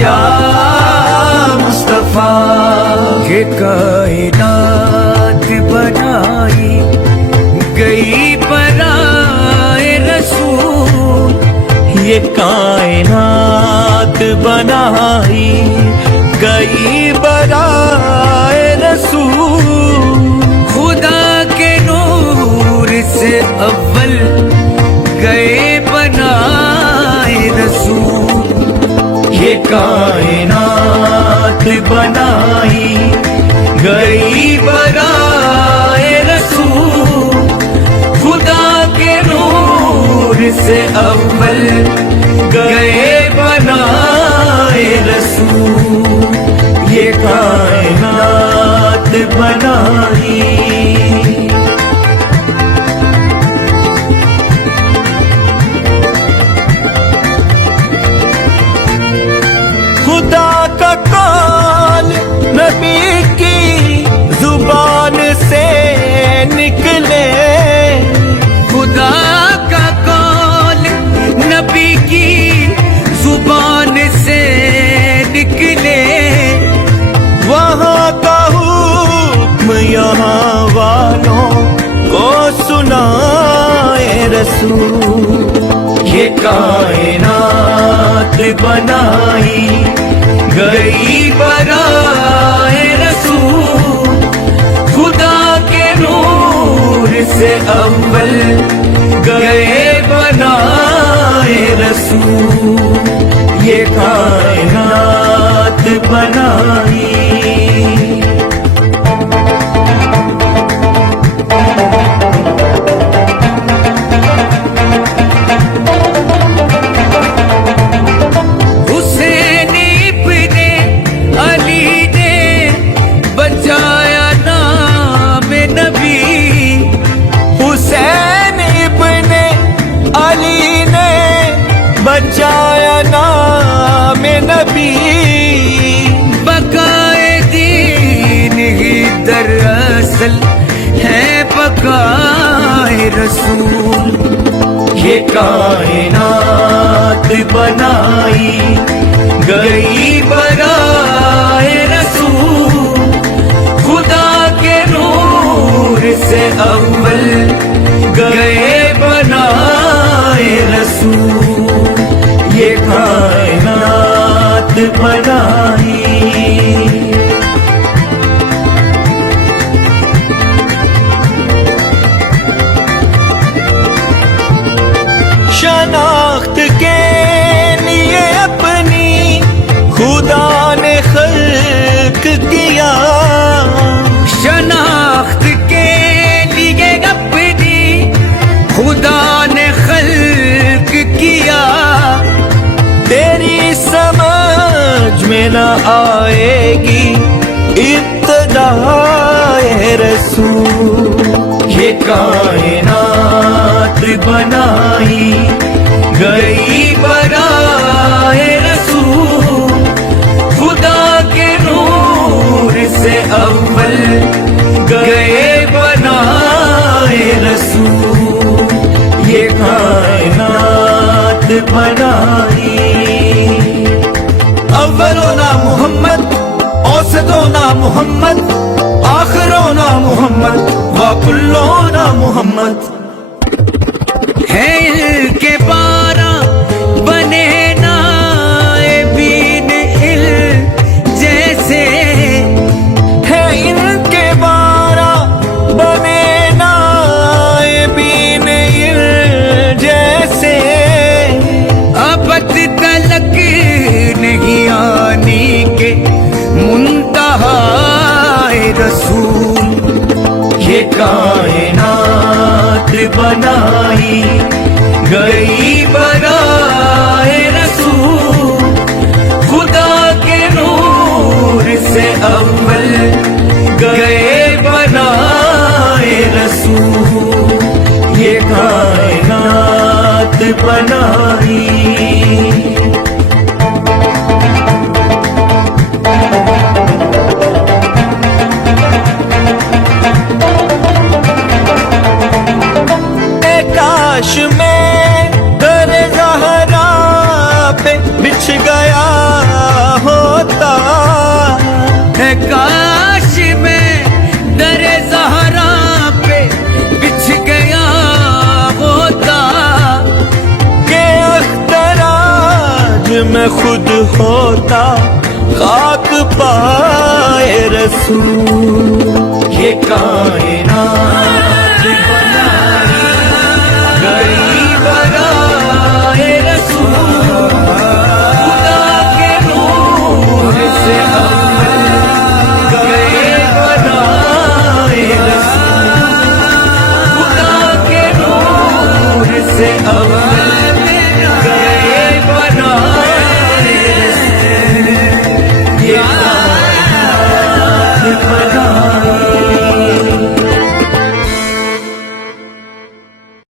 یا مصطفیٰ، یہ کائنات بنائی گئی برائے رسول، یہ کائنات بنائی گئی برائے رسول، خدا کے نور سے اول گئے بنائے رسول، یہ کائنات بنائی گئی برائے رسول، خدا کے نور سے اول گئے بنائے رسول، یہ کائنات بنائی۔ خدا کا قول نبی کی زبان سے نکلے، خدا کا قول نبی کی زبان سے نکلے، وہاں کا حکم یہاں والوں کو سنائے رسول، یہ کائنات بنائی گئی برائے رسول، خدا کے نور سے اول گئے بنائے رسول، یہ کائنات بنائی۔ حسین ابن علی نے بچایا نام نبی، حسین ابن علی نے بچایا نام نبی، بقائے دین ہی دراصل ہے بقائے رسول، یہ کائنات بنائی گئی برائے رسول، خدا کے نور سے اول گئے بنائے رسول، یہ کائنات بنائی۔ شناخت کے لیے اپنی خدا نے خلق کیا، شناخت کے لیے اپنی خدا نے خلق کیا، تیری سمجھ میں نہ آئے گی ابتدائے رسول، یہ کائنات بنائی گئی برائے رسول، خدا کے نور سے اول گئے بنائے رسول، یہ کائنات بنائی۔ اولنا محمد، اوسطنا محمد، آخرنا محمد، وکلنا محمد، ہے ان کے بارہ بنے نائبین علم جیسے، ہے ان کے بارہ بنے نائبین علم جیسے، ابد تلک نہیں آنے کے منتہا رسول، یہ کائنات بنائی گئی برائے رسول، خدا کے نور سے اول گئے بنائے رسول، یہ کائنات بنائی۔ کاش میں در زہرا پہ بچھ گیا میں خود ہوتا خاک پائے رسول. یہ کائنات بنائی گئی برائے رسول. خدا کے نور سے اول گئے برائے رسول. خدا کے نور سے اول گئے برائے رسول. یہ کائنات